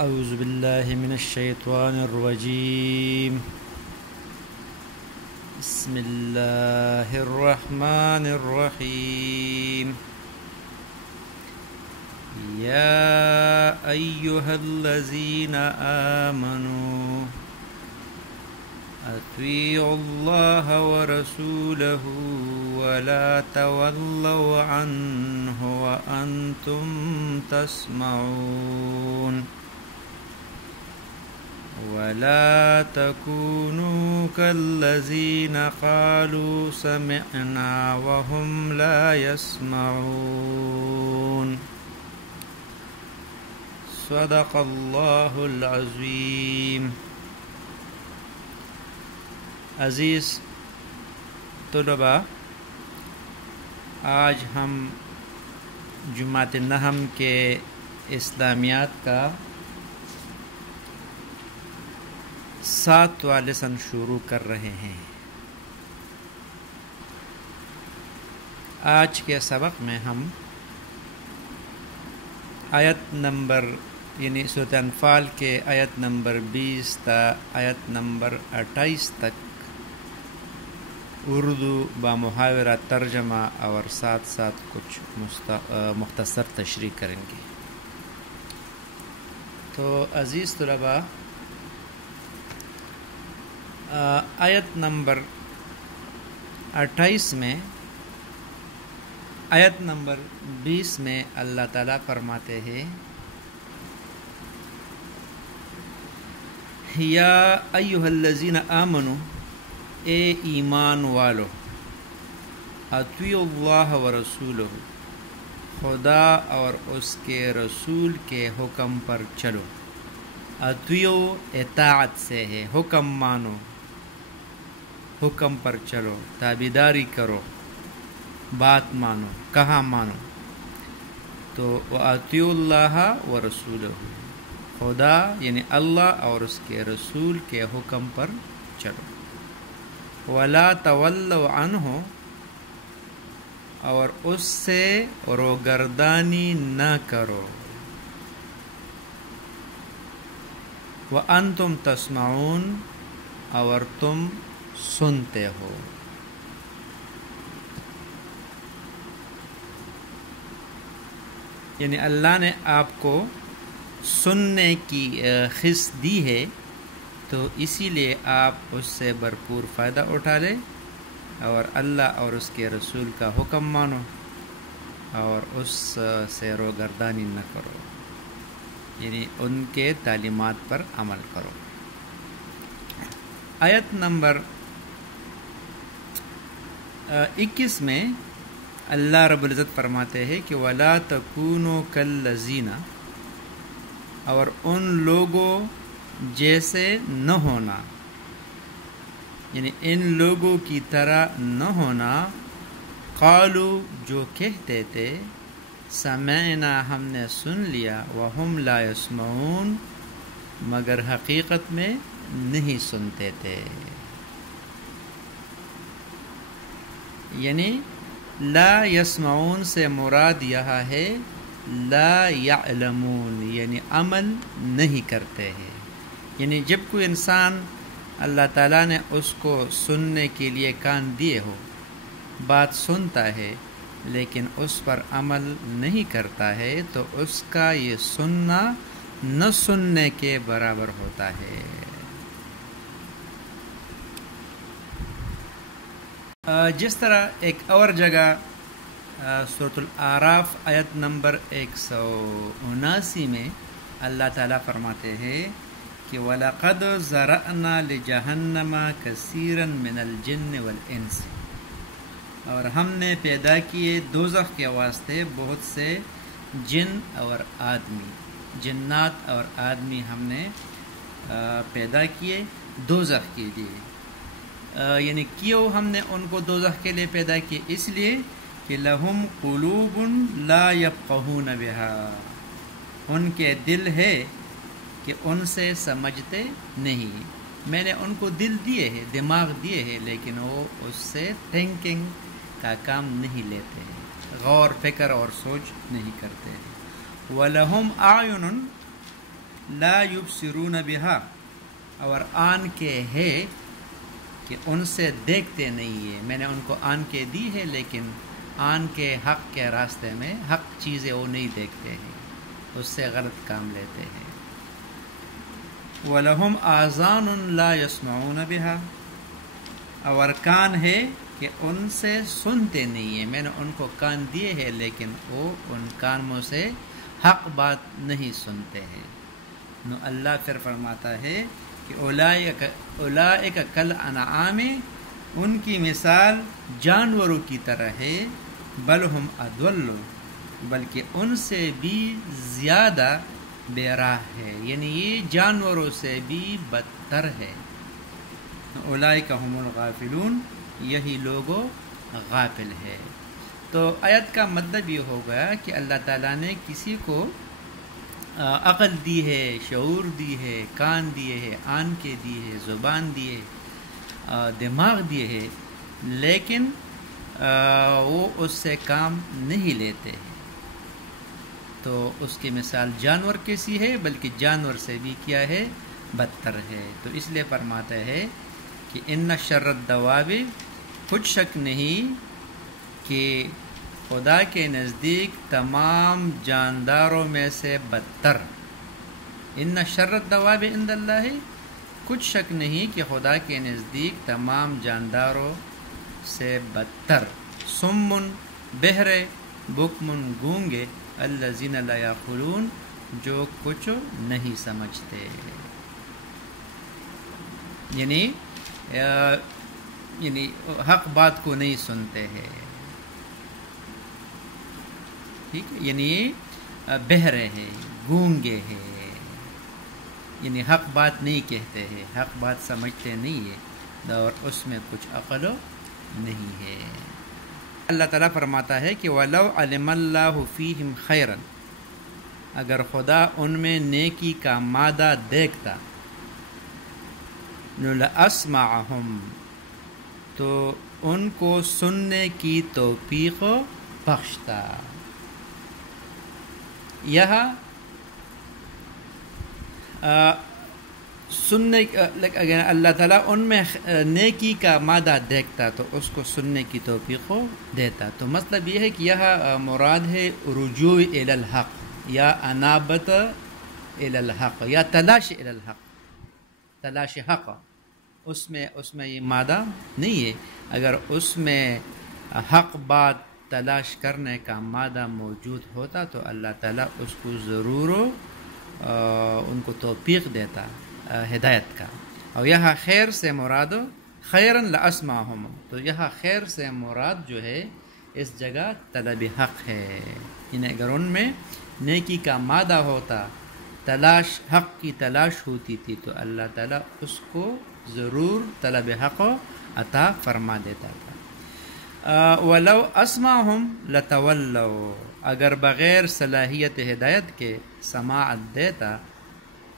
اعوذ باللہ من الشیطان الرجیم بسم اللہ الرحمن الرحیم یا ایہا الذین آمنوا اطیعوا اللہ ورسولہ ولا تولوا عنہ وانتم تسمعون ولا تكونوا كالذين قالوا سمعنا وهم لا يسمعون صدق اللہ العظیم۔ عزیز طلباء، آج ہم جماعت نحم کے اسلامیات کا 7واں لیسن شروع کر رہے ہیں۔ آج کے سبق میں ہم آیت نمبر یعنی سورۃ انفال کے آیت نمبر 20 تا آیت نمبر 28 تک اردو بامحاورہ ترجمہ اور ساتھ ساتھ کچھ مختصر تشریح کریں گے۔ تو عزیز طلباء، آیت نمبر 28 میں آیت نمبر 20 میں اللہ تعالیٰ فرماتے ہیں، یا ایہا الذین آمنوا، اے ایمان والو، اطیعوا اللہ ورسولہ، خدا اور اس کے رسول کے حکم پر چلو۔ اطیعوا اطاعت سے ہے، حکم مانو، حکم پر چلو، تابعداری کرو، بات مانو، کہاں مانو۔ تو وَأَطِيعُوا اللَّهَ وَرَسُولَهُ، خدا یعنی اللہ اور اس کے رسول کے حکم پر چلو۔ وَلَا تَوَلَّوْا عَنْهُ، اور اس سے روگردانی نہ کرو۔ وَأَنْتُمْ تَسْمَعُونَ، اور تم سنتے ہو۔ یعنی اللہ نے آپ کو سننے کی خص دی ہے، تو اسی لیے آپ اس سے بھرپور فائدہ اٹھا لیں اور اللہ اور اس کے رسول کا حکم مانو اور اس سے روگردانی نہ کرو، یعنی ان کے تعلیمات پر عمل کرو۔ آیت نمبر 21 میں اللہ رب العزت فرماتے ہیں کہ وَلَا تَكُونُوا كَالَّذِينَ، اور ان لوگوں جیسے نہ ہونا، یعنی ان لوگوں کی طرح نہ ہونا، قالوا، جو کہتے تھے، سمعنا، ہم نے سن لیا، وَهُمْ لَا يَسْمَعُونَ، مگر حقیقت میں نہیں سنتے تھے۔ یعنی لا یسمعون سے مراد یہاں ہے لا یعلمون، یعنی عمل نہیں کرتے ہیں۔ یعنی جب کوئی انسان اللہ تعالیٰ نے اس کو سننے کے لیے کان دیے ہو، بات سنتا ہے لیکن اس پر عمل نہیں کرتا ہے، تو اس کا یہ سننا نہ سننے کے برابر ہوتا ہے۔ جس طرح ایک اور جگہ سورۃ الاعراف آیت نمبر 179 میں اللہ تعالیٰ فرماتے ہیں کہ وَلَقَدْ ذَرَأْنَا لِجَهَنَّمَ كَثِيرًا مِنَ الْجِنِّ وَالْإِنسِ، اور ہم نے پیدا کیے دوزخ کے واسطے بہت سے جن اور آدمی، جنات اور آدمی ہم نے پیدا کیے دوزخ کے لیے۔ یعنی کیوں ہم نے ان کو دوزخ کے لیے پیدا کیے؟ اس لیے کہ لہم قلوب لا یفقہون بہا، ان کے دل ہے کہ ان سے سمجھتے نہیں۔ میں نے ان کو دل دیے ہیں، دماغ دیے ہیں، لیکن وہ اس سے تھنکنگ کا کام نہیں لیتے ہیں، غور فکر اور سوچ نہیں کرتے ہیں۔ وَلَهُمْ أَعْيُنٌ، لا یبصرون بہا، اور آنکھیں ہے کہ ان سے دیکھتے نہیں ہے. میں نے ان کو آنکھیں دی ہے لیکن آنکھیں حق کے راستے میں حق چیزیں وہ نہیں دیکھتے ہیں، اس سے غلط کام لیتے ہیں. وَلَهُمْ آذَانٌ لَا يَسْمَعُونَ بِهَا، اور کان ہے کہ ان سے سنتے نہیں ہیں. میں نے ان کو کان دیے ہیں لیکن وہ ان کانوں سے حق بات نہیں سنتے ہیں. نو اللہ پھر فرماتا ہے کہ اولئک کالانعام، ان کی مثال جانوروں کی طرح ہے. بل ہم اضل، بلکہ ان سے بھی زیادہ بے راہ ہے، یعنی یہ جانوروں سے بھی بدتر ہے. اولئک هم الغافلون، یہی لوگوں غافل ہے. تو آیت کا مطلب یہ ہو گیا کہ اللہ تعالیٰ نے کسی کو عقل دی ہے، شعور دی ہے، کان دیے ہے، آنکھیں دی ہے، زبان دی ہے، دماغ دیے ہے، لیکن وہ اس سے کام نہیں لیتے ہیں. تو اس کی مثال جانور کیسی ہے، بلکہ جانور سے بھی کیا ہے، بدتر ہے. تو اس لیے فرماتا ہے کہ ان شر الدواب، کچھ شک نہیں کہ خدا کے نزدیک تمام جانداروں میں سے بدتر. ان شر الدواب عند اللہ، کچھ شک نہیں کہ خدا کے نزدیک تمام جانداروں سے بدتر. سمن، بہرے، بکمن، گونگے، الذین لا یعقلون، جو کچھ نہیں سمجھتے. یعنی حق بات کو نہیں سنتے ہیں. ٹھیک ہے، یعنی بہرے ہیں، گونگے ہیں، یعنی حق بات نہیں کہتے ہیں، حق بات سمجھتے نہیں ہے اور اس میں کچھ عقل نہیں ہے. اللہ تعالیٰ فرماتا ہے کہ وَلَوْ عَلِمَ اللَّهُ فِيهِمْ خَيْرًا، اگر خدا ان میں نیکی کا مادہ دیکھتا، لَأَسْمَعَهُمْ، تو ان کو سننے کی توفیق بخشتا. یہاں سننے اگر اللہ تعالیٰ ان میں نیکی کا مادہ دیکھتا تو اس کو سننے کی توفیق دیتا. تو مطلب یہ ہے کہ یہاں مراد ہے رجوع الی الحق، یا انابت الی الحق، یا تلاش الی الحق، تلاش حق. اس میں یہ مادہ نہیں ہے. اگر اس میں حق بات تلاش کرنے کا مادہ موجود ہوتا تو اللہ تعالیٰ اس کو ضرور ان کو توفیق دیتا، ہدایت کا. اور یہاں خیر سے مراد خیراً لاسمعہم، تو یہاں خیر سے مراد جو ہے اس جگہ طلب حق ہے. یعنی اگر ان میں نیکی کا مادہ ہوتا، تلاش حق کی تلاش ہوتی تھی تو اللہ تعالیٰ اس کو ضرور طلب حق عطا فرما دیتا تھا. وَلَوْ أَسْمَعْهُمْ لَتَوَلَّوْا، اگر بغیر صلاحیت ہدایت کے سماعت دیتا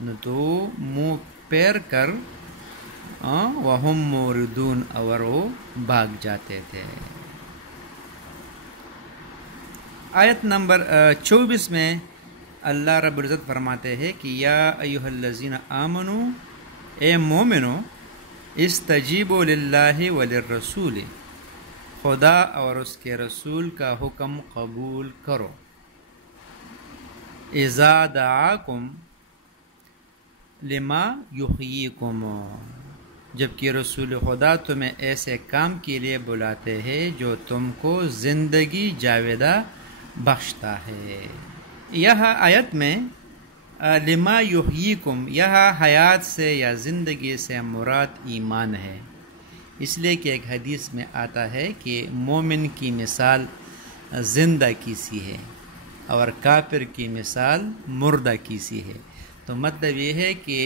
نہ تو منہ پیر کر وَهُمْ مُورِدُونَ، اور وہ بھاگ جاتے تھے. آیت نمبر 24 میں اللہ رب العزت فرماتے ہیں کہ یا ایھا الذین آمنوا، اے مومنو، استجیبوا للہ وللرسول، خدا اور اس کے رسول کا حکم قبول کرو. اذا دعاکم لما یحییکم، جبکہ رسول خدا تمہیں ایسے کام کے لیے بلاتے ہیں جو تم کو زندگی جاویدہ بخشتا ہے. یہاں آیت میں لما یحییکم، یہاں حیات سے یا زندگی سے مراد ایمان ہے. اس لیے کہ ایک حدیث میں آتا ہے کہ مومن کی مثال زندہ کی سی ہے اور کافر کی مثال مردہ کی سی ہے. تو مطلب یہ ہے کہ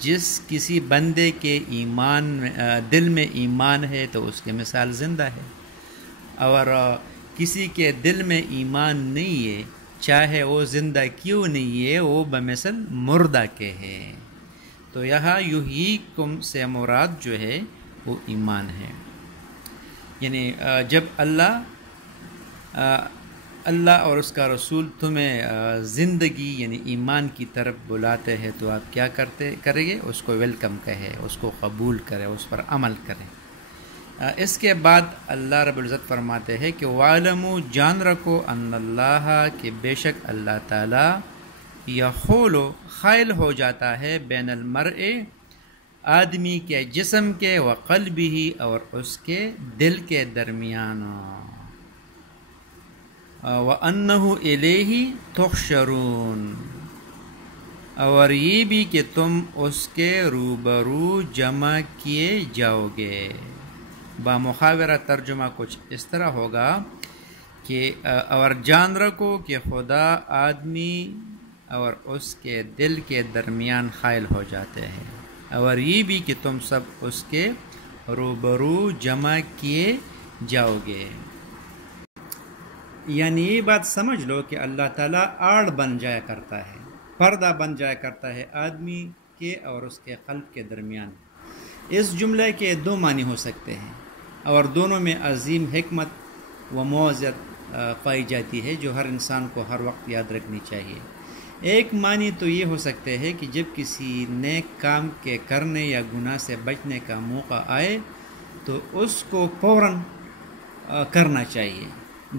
جس کسی بندے کے دل میں ایمان ہے تو اس کی مثال زندہ ہے، اور کسی کے دل میں ایمان نہیں ہے چاہے وہ زندہ کیوں نہیں ہے، وہ بمثل مردہ کے ہے. تو یہاں یحییکم سے مراد جو ہے وہ ایمان ہے. یعنی جب اللہ اللہ اور اس کا رسول تمہیں زندگی یعنی ایمان کی طرف بلاتے ہیں تو آپ کیا کریں گے؟ اس کو ویلکم کہے، اس کو قبول کرے، اس پر عمل کریں۔ اس کے بعد اللہ رب العزت فرماتے ہیں کہ وَعْلَمُوا جان رکھو ان اللہ کہ بے شک اللہ تعالیٰ یحول خائل ہو جاتا ہے بین المرء آدمی کے جسم کے وقلبہ اور اس کے دل کے درمیان، وَأَنَّهُ إِلَيْهِ تُحْشَرُونَ اور یہ بھی کہ تم اس کے روبرو جمع کیے جاؤ گے۔ بامحاورہ ترجمہ کچھ اس طرح ہوگا کہ اور جان رکھو کہ خدا آدمی اور اس کے دل کے درمیان حائل ہو جاتے ہیں، اور یہ بھی کہ تم سب اس کے روبرو جمع کیے جاؤ گے۔ یعنی یہ بات سمجھ لو کہ اللہ تعالیٰ آڑ بن جایا کرتا ہے، پردہ بن جایا کرتا ہے آدمی کے اور اس کے قلب کے درمیان۔ اس جملے کے دو معنی ہو سکتے ہیں، اور دونوں میں عظیم حکمت و موعظت پائی جاتی ہے جو ہر انسان کو ہر وقت یاد رکھنی چاہیے۔ ایک معنی تو یہ ہو سکتے ہے کہ جب کسی نیک کام کے کرنے یا گناہ سے بچنے کا موقع آئے تو اس کو فوراً کرنا چاہیے،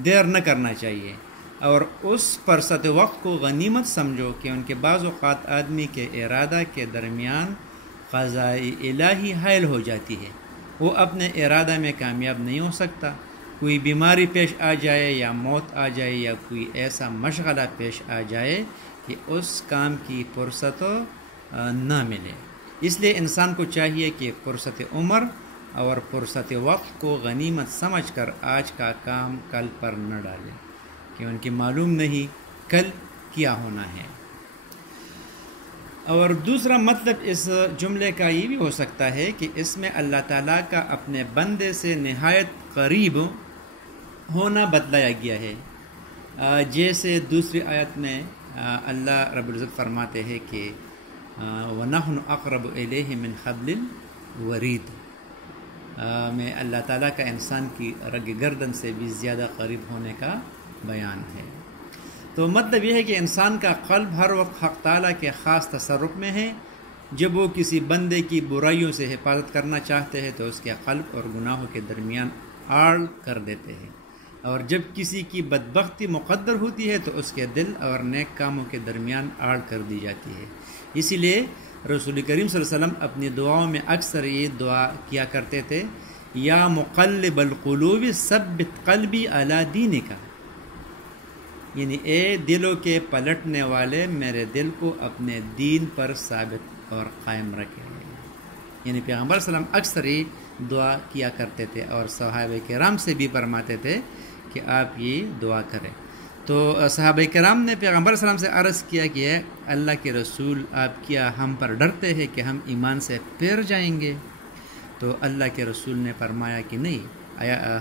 دیر نہ کرنا چاہیے، اور اس فرصت وقت کو غنیمت سمجھو کہ ان کے بعض اوقات آدمی کے ارادہ کے درمیان قضاء الہی حائل ہو جاتی ہے، وہ اپنے ارادہ میں کامیاب نہیں ہو سکتا، کوئی بیماری پیش آ جائے یا موت آ جائے یا کوئی ایسا مشغلہ پیش آ جائے کہ اس کام کی فرصت نہ ملے۔ اس لیے انسان کو چاہیے کہ فرصت عمر اور فرصت وقت کو غنیمت سمجھ کر آج کا کام کل پر نہ ڈالے، کہ ان کی معلوم نہیں کل کیا ہونا ہے۔ اور دوسرا مطلب اس جملے کا یہ بھی ہو سکتا ہے کہ اس میں اللہ تعالیٰ کا اپنے بندے سے نہایت قریب ہونا بتلایا گیا ہے، جیسے دوسری آیت میں اللہ رب العزت فرماتے ہیں کہ وَنَحْنُ أَقْرَبُ إِلَيْهِ مِنْ حَبْلِ الْوَرِيدِ، میں اللہ تعالیٰ کا انسان کی رگ گردن سے بھی زیادہ قریب ہونے کا بیان ہے۔ تو مطلب یہ ہے کہ انسان کا قلب ہر وقت حق تعالیٰ کے خاص تصرف میں ہے۔ جب وہ کسی بندے کی برائیوں سے حفاظت کرنا چاہتے ہیں تو اس کے قلب اور گناہوں کے درمیان آڑ کر دیتے ہیں، اور جب کسی کی بدبختی مقدر ہوتی ہے تو اس کے دل اور نیک کاموں کے درمیان آڑ کر دی جاتی ہے۔ اسی لیے رسول کریم صلی اللہ علیہ وسلم اپنی دعاؤں میں اکثر یہ دعا کیا کرتے تھے، یا مقلب القلوب ثبت قلبی علی دینک، یعنی اے دلوں کے پلٹنے والے میرے دل کو اپنے دین پر ثابت اور قائم رکھے۔ یعنی پیغمبر صلی اللہ علیہ وسلم اکثر یہ دعا کیا کرتے تھے، اور صحابہ کرام سے بھی فرماتے تھے کہ آپ یہ دعا کریں۔ تو صحابہ کرام نے پیغمبر صلی اللہ علیہ وسلم سے عرض کیا کہ اے اللہ کے رسول، آپ کیا ہم پر ڈرتے ہیں کہ ہم ایمان سے پھر جائیں گے؟ تو اللہ کے رسول نے فرمایا کہ نہیں۔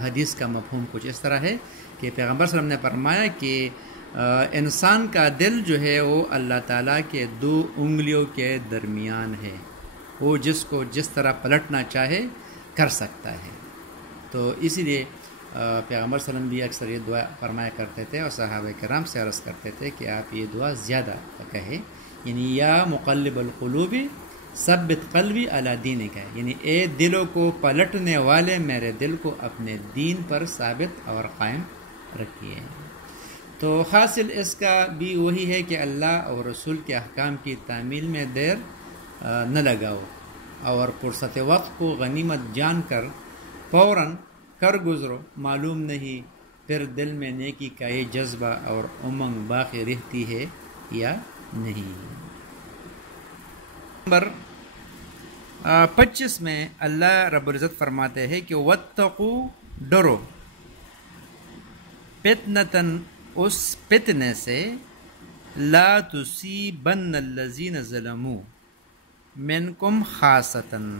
حدیث کا مفہوم کچھ اس طرح ہے کہ پیغمبر صلی اللہ علیہ وسلم نے فرمایا کہ انسان کا دل جو ہے وہ اللہ تعالیٰ کے دو انگلیوں کے درمیان ہے، وہ جس کو جس طرح پلٹنا چاہے کر سکتا ہے۔ تو اسی لیے پیغمبر صلی اللہ علیہ وسلم بھی اکثر یہ دعا فرمایا کرتے تھے، اور صحابہ کرام سے عرض کرتے تھے کہ آپ یہ دعا زیادہ کہیں، یعنی یا مقلب القلوب ثبت قلبی علی دینک، یعنی اے دلوں کو پلٹنے والے میرے دل کو اپنے دین پر ثابت اور قائم رکھیے۔ تو حاصل اس کا بھی وہی ہے کہ اللہ اور رسول کے احکام کی تعمیل میں دیر نہ لگاؤ، اور فرصت وقت کو غنیمت جان کر فوراً کر گزرو، معلوم نہیں پھر دل میں نیکی کا یہ جذبہ اور امنگ باقی رہتی ہے یا نہیں۔ نمبر 25 میں اللہ رب العزت فرماتے ہیں کہ وَاتَّقُوا ڈرو، فتنتاً اس فتنے سے، لا تصیبن الذین ظلموا منکم خاصتاً،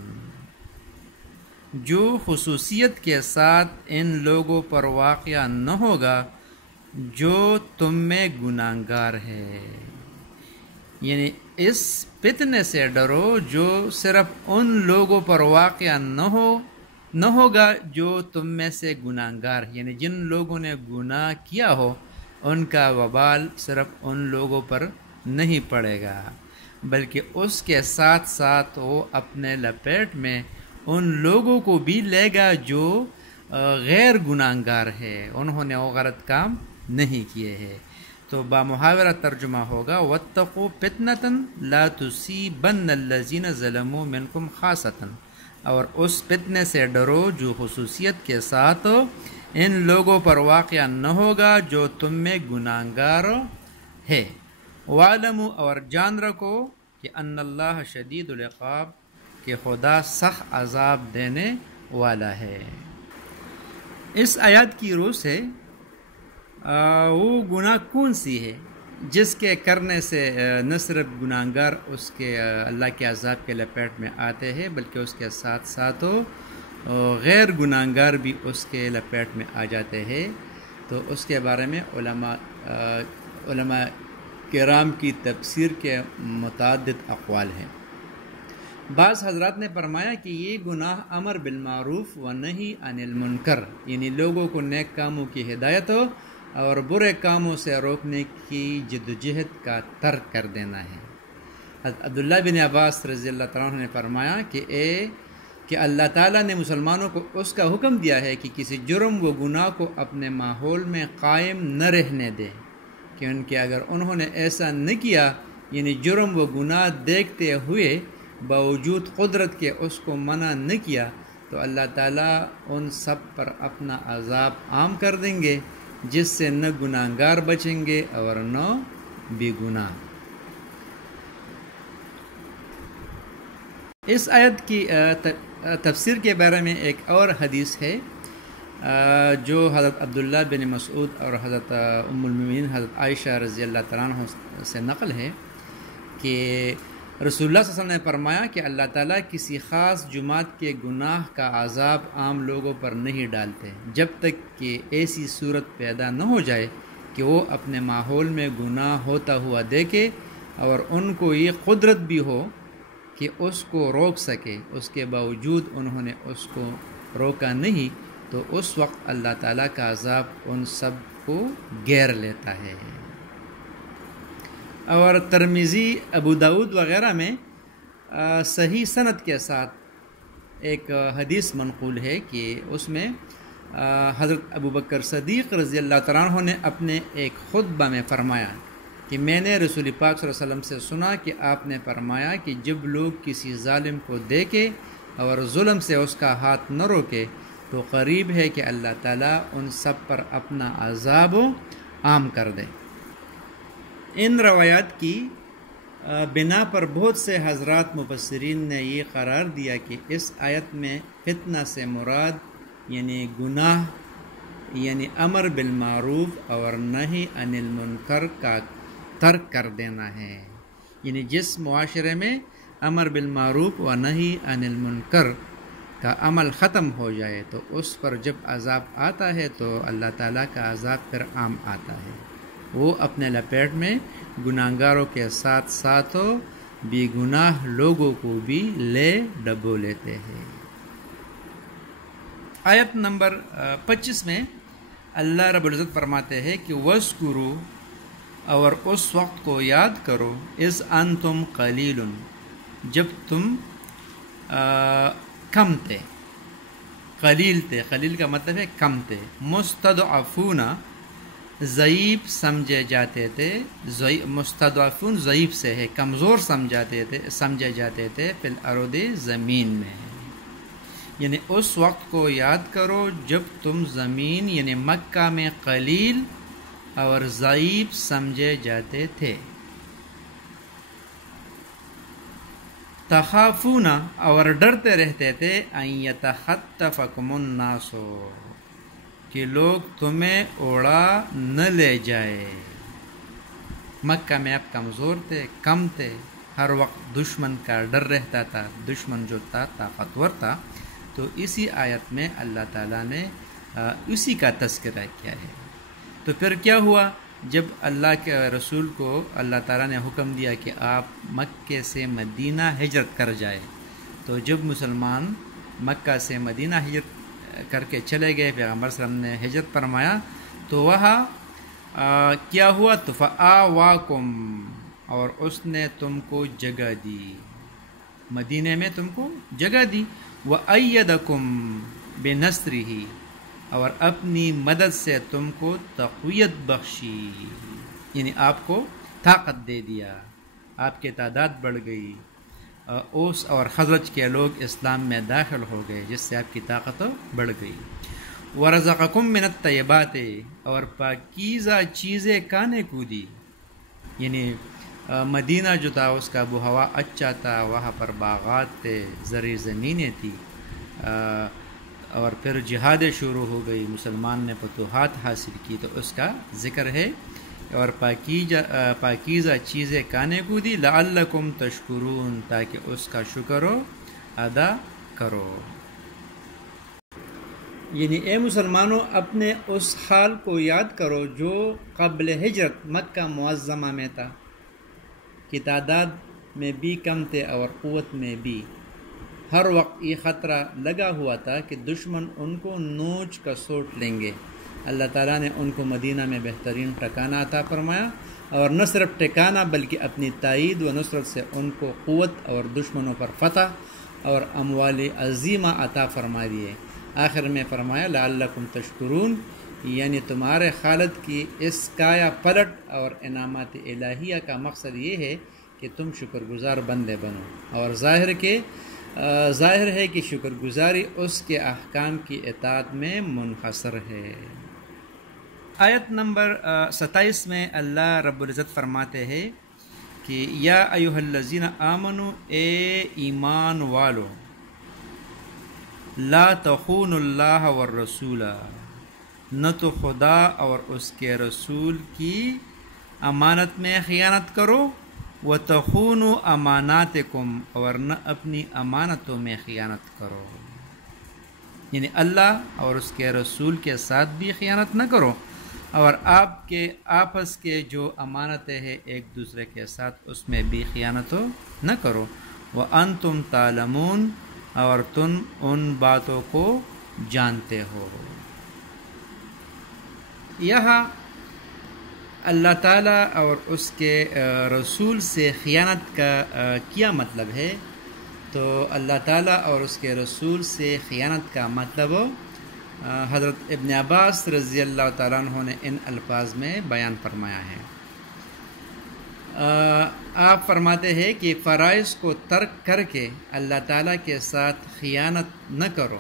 جو خصوصیت کے ساتھ ان لوگوں پر واقعہ نہ ہوگا جو تم میں گناہگار ہے۔ یعنی اس فتنے سے ڈرو جو صرف ان لوگوں پر واقعہ نہ ہوگا جو تم میں سے گناہگار، یعنی جن لوگوں نے گناہ کیا ہو ان کا وبال صرف ان لوگوں پر نہیں پڑے گا بلکہ اس کے ساتھ ساتھ وہ اپنے لپیٹ میں ان لوگوں کو بھی لے گا جو غیر گناہگار ہے، انہوں نے وہ غلط کام نہیں کیے ہیں۔ تو بامحاورہ ترجمہ ہوگا واتقوا فتنة لا تصیبن الذین ظلموا منکم خاصۃ، اور اس فتنے سے ڈرو جو خصوصیت کے ساتھ ان لوگوں پر واقع نہ ہوگا جو تم میں گناہگار ہے۔ وَاعْلَمُوا، اور جان رکھو کہ ان اللہ شدید العقاب، کہ خدا سخت عذاب دینے والا ہے۔ اس آیات کی روح سے وہ گناہ کون سی ہے جس کے کرنے سے نہ صرف گناہگار اس کے اللہ کے عذاب کے لپیٹ میں آتے ہیں بلکہ اس کے ساتھ ساتھ غیر گناہگار بھی اس کے لپیٹ میں آ جاتے ہیں۔ تو اس کے بارے میں علماء کرام کی تفسیر کے متعدد اقوال ہیں۔ بعض حضرات نے فرمایا کہ یہ گناہ امر بالمعروف و نہی عن المنکر، یعنی لوگوں کو نیک کاموں کی ہدایت اور برے کاموں سے روکنے کی جدوجہد کا ترک کر دینا ہے۔ حضرت عبداللہ بن عباس رضی اللہ تعالیٰ عنہ نے فرمایا کہ اللہ تعالیٰ نے مسلمانوں کو اس کا حکم دیا ہے کہ کسی جرم و گناہ کو اپنے ماحول میں قائم نہ رہنے دیں، کہ اگر انہوں نے ایسا نہ کیا، یعنی جرم و گناہ دیکھتے ہوئے باوجود قدرت کے اس کو منع نہ کیا، تو اللہ تعالیٰ ان سب پر اپنا عذاب عام کر دیں گے، جس سے نہ گناہگار بچیں گے اور نہ بے گناہ۔ اس آیت کی تفسیر کے بارے میں ایک اور حدیث ہے جو حضرت عبداللہ بن مسعود اور حضرت ام المؤمنین حضرت عائشہ رضی اللہ تعالیٰ عنہ سے نقل ہے کہ رسول اللہ صلی اللہ علیہ وسلم نے فرمایا کہ اللہ تعالیٰ کسی خاص جماعت کے گناہ کا عذاب عام لوگوں پر نہیں ڈالتے جب تک کہ ایسی صورت پیدا نہ ہو جائے کہ وہ اپنے ماحول میں گناہ ہوتا ہوا دیکھے اور ان کو یہ قدرت بھی ہو کہ اس کو روک سکے، اس کے باوجود انہوں نے اس کو روکا نہیں، تو اس وقت اللہ تعالیٰ کا عذاب ان سب کو گھیر لیتا ہے۔ اور ترمذی، ابو داود وغیرہ میں صحیح سند کے ساتھ ایک حدیث منقول ہے کہ اس میں حضرت ابو بکر صدیق رضی اللہ تعالیٰ عنہ نے اپنے ایک خطبہ میں فرمایا کہ میں نے رسول پاک صلی اللہ علیہ وسلم سے سنا کہ آپ نے فرمایا کہ جب لوگ کسی ظالم کو دیکھے اور ظلم سے اس کا ہاتھ نہ روکے تو قریب ہے کہ اللہ تعالیٰ ان سب پر اپنا عذاب عام کر دے۔ ان روایات کی بنا پر بہت سے حضرات مفسرین نے یہ قرار دیا کہ اس آیت میں فتنہ سے مراد یعنی گناہ، یعنی امر بالمعروف اور نہی عن المنکر کا ترک کر دینا ہے، یعنی جس معاشرے میں امر بالمعروف و نہی عن المنکر کا عمل ختم ہو جائے تو اس پر جب عذاب آتا ہے تو اللہ تعالیٰ کا عذاب پھر عام آتا ہے، وہ اپنے لپیٹ میں گناہگاروں کے ساتھ ساتھ بے گناہ لوگوں کو بھی لے ڈبو لیتے ہیں۔ آیت نمبر 25 میں اللہ رب العزت فرماتے ہیں کہ وَاذْكُرُوا، اور اس وقت کو یاد کرو، اذ انتم قلیل، جب تم کم تھے، قلیل تھے، قلیل کا مطلب ہے کم تھے، مستضعفون، ضعیف سمجھے جاتے تھے، مستضعفون ضعیف سے ہے، کمزور سمجھے جاتے تھے، فی الارض، زمین میں، یعنی اس وقت کو یاد کرو جب تم زمین یعنی مکہ میں قلیل اور ضعیف سمجھے جاتے تھے۔ تخافون، اور ڈرتے رہتے تھے، ان یتخطفکم الناس، کہ لوگ تمہیں اڑا نہ لے جائے۔ مکہ میں آپ کمزور تھے، کم تھے، ہر وقت دشمن کا ڈر رہتا تھا، دشمن جو تھا طاقتور تھا، تو اسی آیت میں اللہ تعالیٰ نے اسی کا تذکرہ کیا ہے۔ تو پھر کیا ہوا، جب اللہ کے رسول کو اللہ تعالیٰ نے حکم دیا کہ آپ مکے سے مدینہ ہجرت کر جائے، تو جب مسلمان مکہ سے مدینہ ہجرت کر کے چلے گئے، پیغمبر صلی اللہ علیہ وسلم نے ہجرت فرمایا، تو وہاں کیا ہوا؟ تو فآواکم، اور اس نے تم کو جگہ دی، مدینے میں تم کو جگہ دی، وَأَيَّدَكُمْ بِنَصْرِهِ، اور اپنی مدد سے تم کو تقویت بخشی، یعنی آپ کو طاقت دے دیا، آپ کی تعداد بڑھ گئی، اوس اور خزرج کے لوگ اسلام میں داخل ہو گئے، جس سے آپ کی طاقت بڑھ گئی۔ وَرَزَقَكُم مِّنَ الطَّيِّبَاتِ، اور پاکیزہ چیزیں کھانے کو دی، یعنی مدینہ جو تھا اس کا آب و ہوا اچھا تھا، وہاں پر باغات تھے، زرعی زمینیں تھی، اور پھر جہاد شروع ہو گئی، مسلمان نے فتوحات حاصل کی، تو اس کا ذکر ہے، اور پاکیزہ چیزیں کھانے کو دی، لعلکم تشکرون، تاکہ اس کا شکر ادا کرو۔ یعنی اے مسلمانوں، اپنے اس حال کو یاد کرو جو قبل ہجرت مکہ معظمہ میں تھا، کہ تعداد میں بھی کم تھے اور قوت میں بھی، ہر وقت یہ خطرہ لگا ہوا تھا کہ دشمن ان کو نوچ کا سوٹ لیں گے۔ اللہ تعالیٰ نے ان کو مدینہ میں بہترین ٹھکانہ عطا فرمایا، اور نہ صرف ٹھکانہ بلکہ اپنی تائید و نصرت سے ان کو قوت اور دشمنوں پر فتح اور اموال عظیمہ عطا فرما دیے۔ آخر میں فرمایا لعلکم تشکرون، یعنی تمہارے خالد کی اس کایا پلٹ اور انعامات الہیہ کا مقصد یہ ہے کہ تم شکر گزار بندے بنو، اور ظاہر ہے کہ شکر گزاری اس کے احکام کی اطاعت میں منحصر ہے۔ آیت نمبر 27 میں اللہ رب العزت فرماتے ہیں کہ یا ایھا الذین آمنوا، اے ایمان والو، لا تخونوا اللہ والرسول، نہ تو خدا اور اس کے رسول کی امانت میں خیانت کرو، وَتَخُونُوا أَمَانَاتِكُمْ، اور نہ اپنی امانتوں میں خیانت کرو، یعنی اللہ اور اس کے رسول کے ساتھ بھی خیانت نہ کرو، اور آپ کے آپس کے جو امانتیں ہیں ایک دوسرے کے ساتھ اس میں بھی خیانت نہ کرو، وَأَنْتُمْ تَعْلَمُونَ، اور تم ان باتوں کو جانتے ہو۔ یہاں اللہ تعالیٰ اور اس کے رسول سے خیانت کا کیا مطلب ہے؟ تو اللہ تعالیٰ اور اس کے رسول سے خیانت کا مطلب حضرت ابن عباس رضی اللہ تعالیٰ عنہ نے ان الفاظ میں بیان فرمایا ہے۔ آپ فرماتے ہیں کہ فرائض کو ترک کر کے اللہ تعالیٰ کے ساتھ خیانت نہ کرو،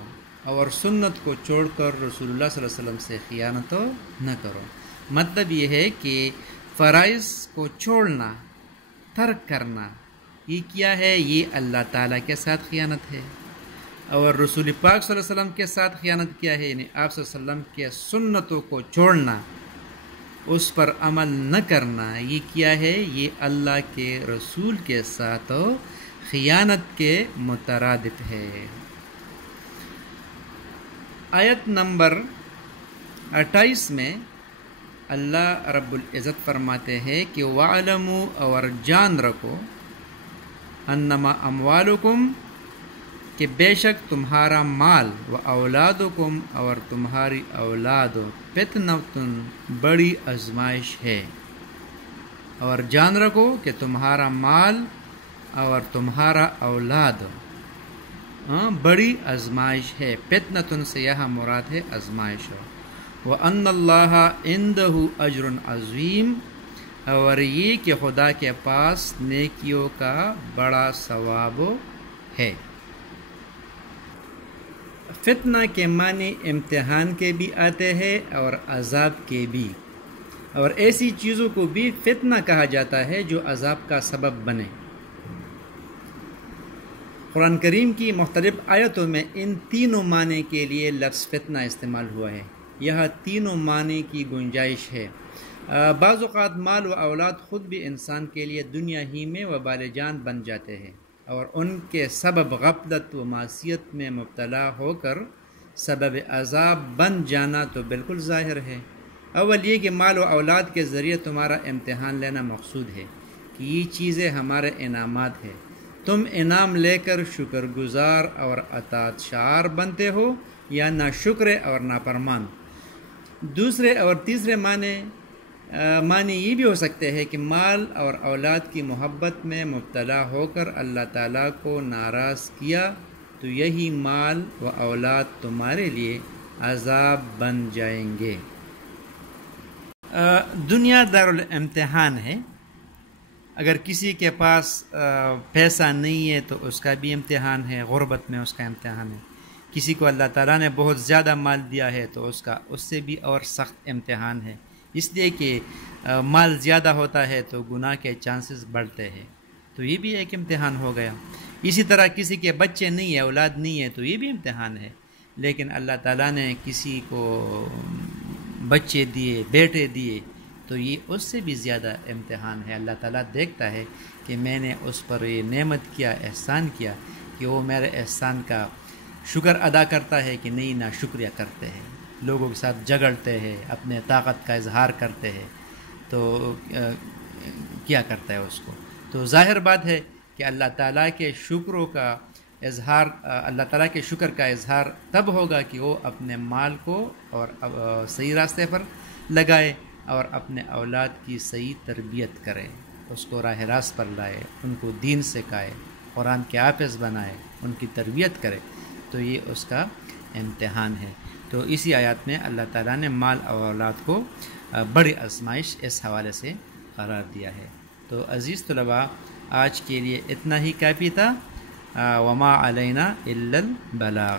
اور سنت کو چھوڑ کر رسول اللہ صلی اللہ علیہ وسلم سے خیانت نہ کرو۔ مطلب یہ ہے کہ فرائض کو چھوڑنا، ترک کرنا، یہ کیا ہے؟ یہ اللہ تعالیٰ کے ساتھ خیانت ہے، اور رسول پاک صلی اللہ علیہ وسلم کے ساتھ خیانت کیا ہے؟ یعنی آپ صلی اللہ علیہ وسلم کے سنتوں کو چھوڑنا، اس پر عمل نہ کرنا، یہ کیا ہے؟ یہ اللہ کے رسول کے ساتھ خیانت کے مترادف ہے۔ آیت نمبر 28 میں اللہ رب العزت فرماتے ہیں کہ وَعْلَمُوا، اور جان رکھو، انما اموالکم، کہ بے شک تمہارا مال، و اولادکم، اور تمہاری اولاد، فتنۃ، بڑی آزمائش ہے۔ اور جان رکھو کہ تمہارا مال اور تمہارا اولاد بڑی آزمائش ہے، فتنۃ سے یہاں مراد ہے آزمائش۔ وَأَنَّ اللَّهَ عِندَهُ أَجْرٌ عَظِيمٌ، اور یہ کہ خدا کے پاس نیکیوں کا بڑا ثواب ہے۔ فتنہ کے معنی امتحان کے بھی آتے ہیں اور عذاب کے بھی، اور ایسی چیزوں کو بھی فتنہ کہا جاتا ہے جو عذاب کا سبب بنے۔ قرآن کریم کی مختلف آیتوں میں ان تینوں معنی کے لیے لفظ فتنہ استعمال ہوا ہے، یہاں تینوں معنی کی گنجائش ہے۔ بعض اوقات مال و اولاد خود بھی انسان کے لیے دنیا ہی میں وبال جان بن جاتے ہیں، اور ان کے سبب غفلت و معصیت میں مبتلا ہو کر سبب عذاب بن جانا تو بالکل ظاہر ہے۔ اول یہ کہ مال و اولاد کے ذریعے تمہارا امتحان لینا مقصود ہے، کہ یہ چیزیں ہمارے انعامات ہیں، تم انعام لے کر شکر گزار اور اطاعت شعار بنتے ہو یا ناشکر اور نافرمان۔ دوسرے اور تیسرے معنی معنی یہ بھی ہو سکتے ہیں کہ مال اور اولاد کی محبت میں مبتلا ہو کر اللہ تعالیٰ کو ناراض کیا تو یہی مال و اولاد تمہارے لیے عذاب بن جائیں گے۔ دنیا دارالامتحان ہے۔ اگر کسی کے پاس پیسہ نہیں ہے تو اس کا بھی امتحان ہے، غربت میں اس کا امتحان ہے۔ کسی کو اللہ تعالیٰ نے بہت زیادہ مال دیا ہے تو اس سے بھی اور سخت امتحان ہے، اس لیے کہ مال زیادہ ہوتا ہے تو گناہ کے چانسز بڑھتے ہیں، تو یہ بھی ایک امتحان ہو گیا۔ اسی طرح کسی کے بچے نہیں ہے، اولاد نہیں ہے تو یہ بھی امتحان ہے، لیکن اللہ تعالیٰ نے کسی کو بچے دیے، بیٹے دیے تو یہ اس سے بھی زیادہ امتحان ہے۔ اللہ تعالیٰ دیکھتا ہے کہ میں نے اس پر یہ نعمت کیا، احسان کیا، کہ وہ میرے احسان کا شکر ادا کرتا ہے کہ نہیں، نا شکریہ کرتے ہیں، لوگوں کے ساتھ جھگڑتے ہیں، اپنے طاقت کا اظہار کرتے ہیں، تو کیا کرتا ہے اس کو۔ تو ظاہر بات ہے کہ اللہ تعالیٰ کے شکروں کا اظہار، اللہ تعالیٰ کے شکر کا اظہار تب ہوگا کہ وہ اپنے مال کو اور صحیح راستے پر لگائے اور اپنے اولاد کی صحیح تربیت کرے، اس کو راہ راست پر لائے، ان کو دین سکھائے، قرآن کے حافظ بنائے، ان کی تربیت کرے، تو یہ اس کا امتحان ہے۔ تو اسی آیات میں اللہ تعالیٰ نے مال اور اولاد کو بڑی آزمائش اس حوالے سے قرار دیا ہے۔ تو عزیز طلباء، آج کے لیے اتنا ہی کافی تھا۔ وما علینا الا البلاغ۔